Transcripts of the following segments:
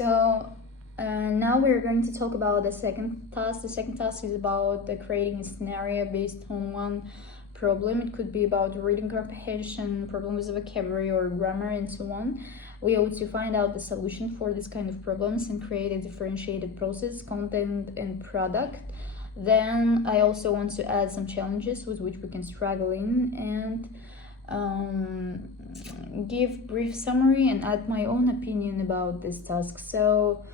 Now we're going to talk about the second task. The second task is about creating a scenario based on one problem. It could be about reading comprehension, problem with vocabulary or grammar, and so on. We ought to find out the solution for this kind of problems and create a differentiated process, content, and product. Then I also want to add some challenges with which we can struggle in, and give brief summary and add my own opinion about this task. So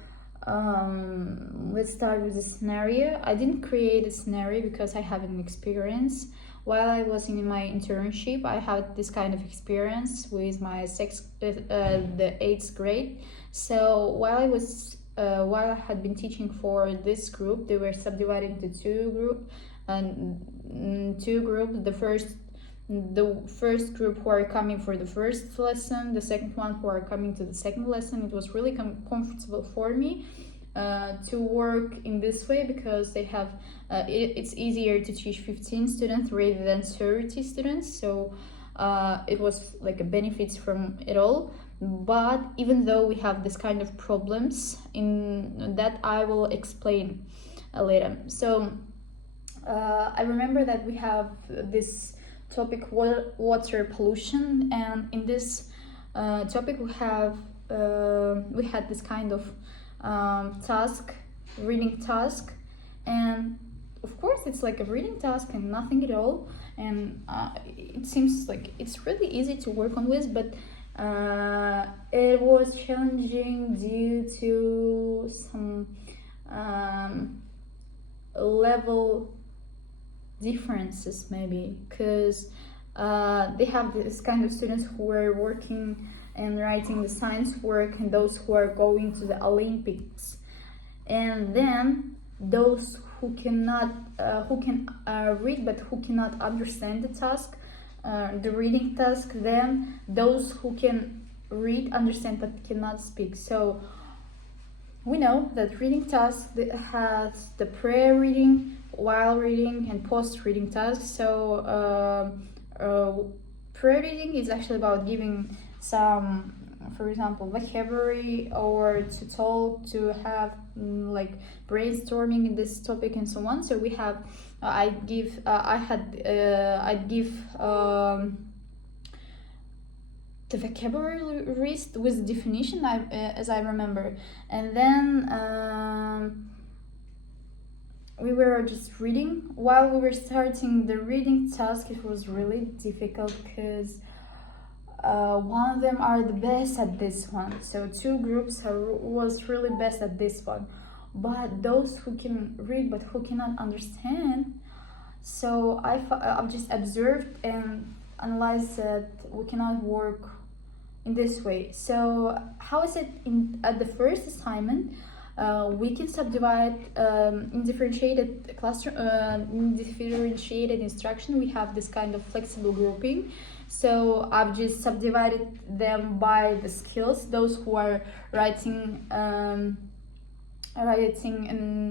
let's start with the scenario. I didn't create a scenario because I have an experience. While I was in my internship, I had this kind of experience with my the 8th grade. So while I had been teaching for this group, they were subdivided into two groups. The first group who are coming for the first lesson, the second one who are coming to the second lesson. It was really comfortable for me to work in this way because they have it's easier to teach 15 students rather than 30 students. So it was like a benefits from it all. But even though we have this kind of problems in that, I will explain later. So I remember that we have this topic, water pollution, and in this topic we had this kind of reading task, and of course it's like a reading task and nothing at all, and it seems like it's really easy to work on with, but it was challenging due to some level differences, maybe, because they have this kind of students who are working and writing the science work, and those who are going to the Olympics, and then those who can read but who cannot understand the task, the reading task, then those who can read, understand, but cannot speak. So we know that reading task has the pre-reading, while reading, and post-reading tasks. So pre-reading is actually about giving some, for example, vocabulary, or to talk, to have like brainstorming in this topic and so on. So we have I'd give the vocabulary list with definition, as I remember, and then we were just reading. While we were starting the reading task, it was really difficult because one of them are the best at this one. So two groups was really best at this one, but those who can read but who cannot understand. So I've just observed and analyzed that we cannot work in this way. So how is it at the first assignment? We can subdivide in differentiated classroom, in differentiated instruction. We have this kind of flexible grouping. So I've just subdivided them by the skills. Those who are writing in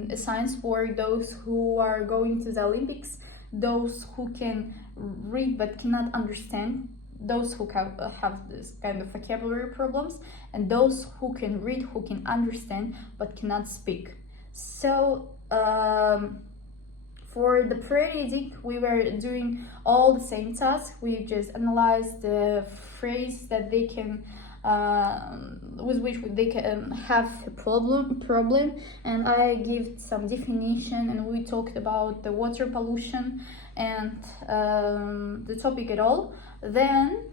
a science work, those who are going to the Olympics, those who can read but cannot understand, those who have this kind of vocabulary problems, and those who can read, who can understand, but cannot speak. So for the pre-reading, we were doing all the same tasks. We just analyzed the phrase that they can, with which they can have a problem, and I give some definition, and we talked about the water pollution and the topic at all. Then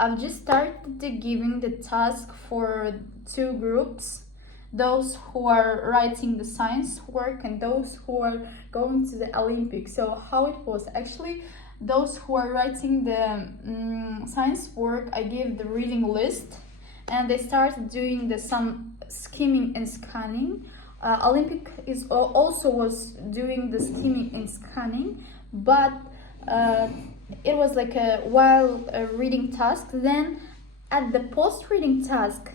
I've just started giving the task for two groups, those who are writing the science work and those who are going to the Olympics. So how it was actually, those who are writing the science work, I gave the reading list, and they started doing some skimming and scanning. Olympic also was doing the skimming and scanning, but it was like a reading task. Then at the post-reading task,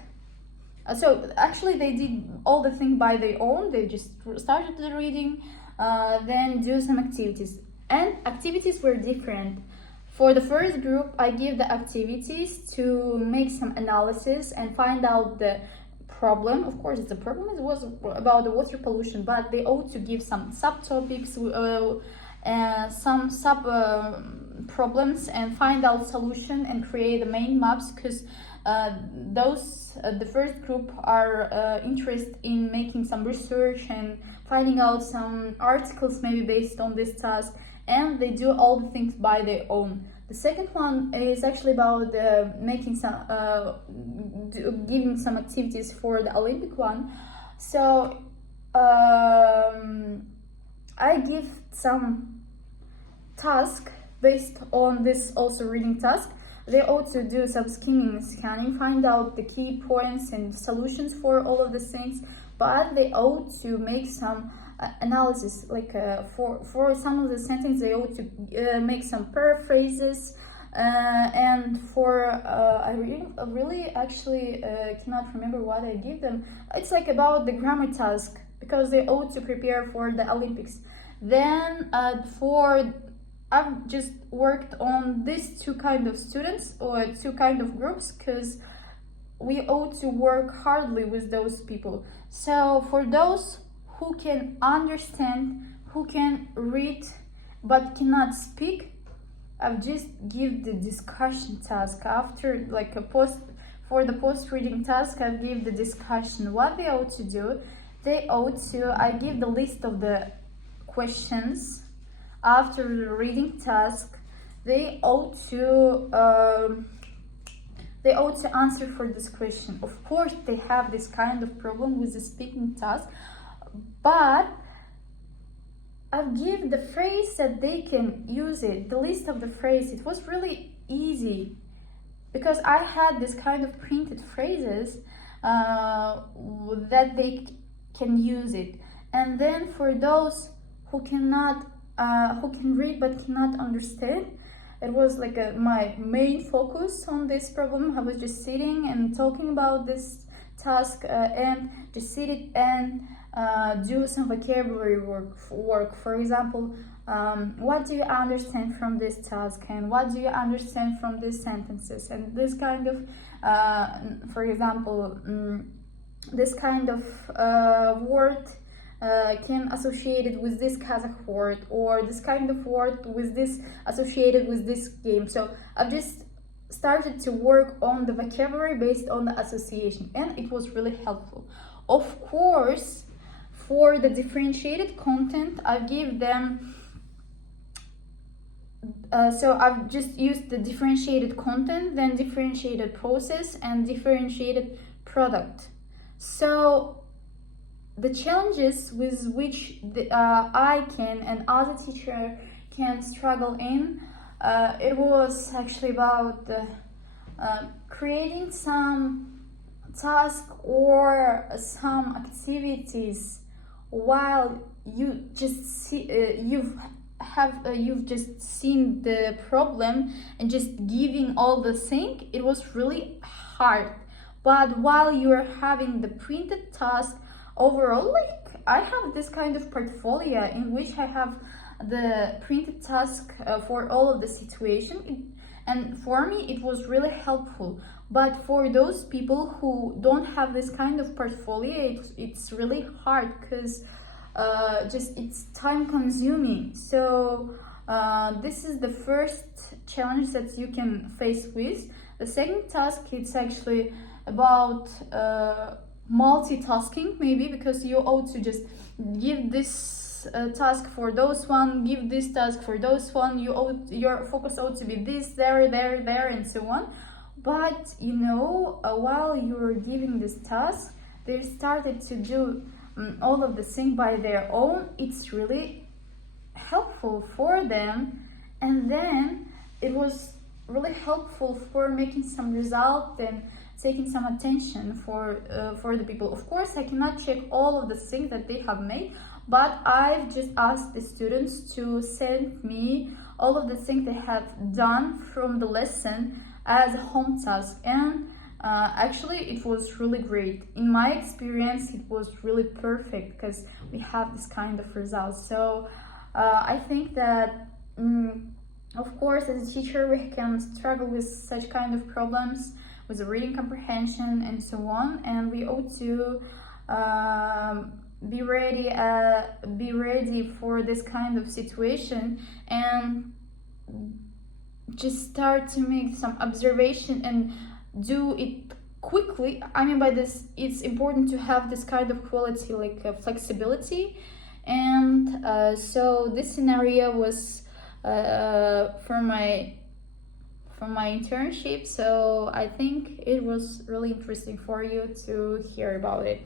so actually they did all the thing by their own. They just started the reading, then do some activities, and activities were different. For the first group, I give the activities to make some analysis and find out the problem. Of course, it's a problem. It was about the water pollution, but they ought to give some subtopics, some sub problems, and find out solution and create the main maps, because the first group are interested in making some research and finding out some articles maybe based on this task, and they do all the things by their own. The second one is actually about making some giving some activities for the Olympic one. So I give some task based on this also reading task. They ought to do some skimming and scanning, find out the key points and solutions for all of the things, but they ought to make some analysis, like for some of the sentences they ought to make some paraphrases, and for I really actually cannot remember what I give them. It's like about the grammar task, because they ought to prepare for the Olympics. Then I've just worked on these two kind of students, or two kind of groups, because we ought to work hardly with those people. So for those who can understand, who can read but cannot speak, I've just give the discussion task. After like for the post-reading task, I give the discussion. What they ought to do, I give the list of the questions. After the reading task, they ought to answer for this question. Of course, they have this kind of problem with the speaking task, but I've given the phrase that they can use it, the list of the phrase. It was really easy, because I had this kind of printed phrases that they can use it. And then for those who can read but cannot understand, it was like my main focus on this problem. I was just sitting and talking about this task, and just sit it and do some vocabulary work. For example, what do you understand from this task, and what do you understand from these sentences, and this kind of for example, this kind of word can associated with this Kazakh word, or this kind of word with this associated with this game. So I've just started to work on the vocabulary based on the association, and it was really helpful. Of course, for the differentiated content, I give them so I've just used the differentiated content, then differentiated process, and differentiated product. So the challenges with which I can and other teacher can struggle in, it was actually about creating some task or some activities while you just see you've just seen the problem and just giving all the thing. It was really hard. But while you're having the printed task, overall, like I have this kind of portfolio in which I have the printed task for all of the situation, and for me it was really helpful. But for those people who don't have this kind of portfolio, it's really hard, because just it's time consuming. So this is the first challenge that you can face with. The second task, it's actually about multitasking, maybe, because you ought to just give this task for those one, give this task for those one. Your focus ought to be this, there, and so on. But while you're giving this task, they started to do all of the things by their own. It's really helpful for them, and then it was really helpful for making some result and taking some attention for the people. Of course, I cannot check all of the things that they have made, but I've just asked the students to send me all of the things they have done from the lesson as a home task, and actually it was really great. In my experience, it was really perfect, because we have this kind of results. So I think that of course, as a teacher, we can struggle with such kind of problems, with the reading comprehension and so on, and we ought to be ready for this kind of situation and just start to make some observation and do it quickly. I mean by this, it's important to have this kind of quality, like flexibility. And so this scenario was from my internship, so I think it was really interesting for you to hear about it.